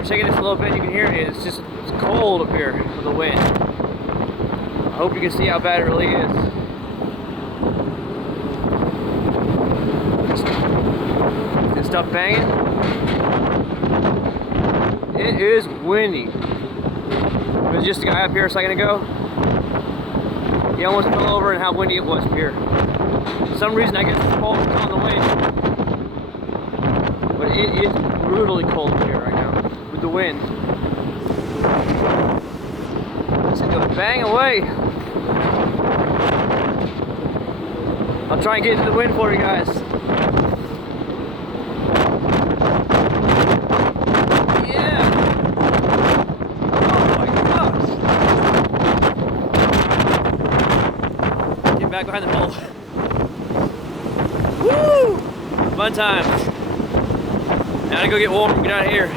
I'm shaking this a little bit, you can hear it. It's cold up here with the wind. I hope you can see how bad it really is. This stuff banging. It is windy. There was just a guy up here a second ago. He almost fell over and how windy it was up here. For some reason, I guess it's cold on the wind. But it is brutally cold up here right now with the wind. It's gonna go bang away. I'll try and get into the wind for you guys. Yeah. Oh my gosh. Get back behind the pole. Woo! Fun times. Now to go get warm and get out of here.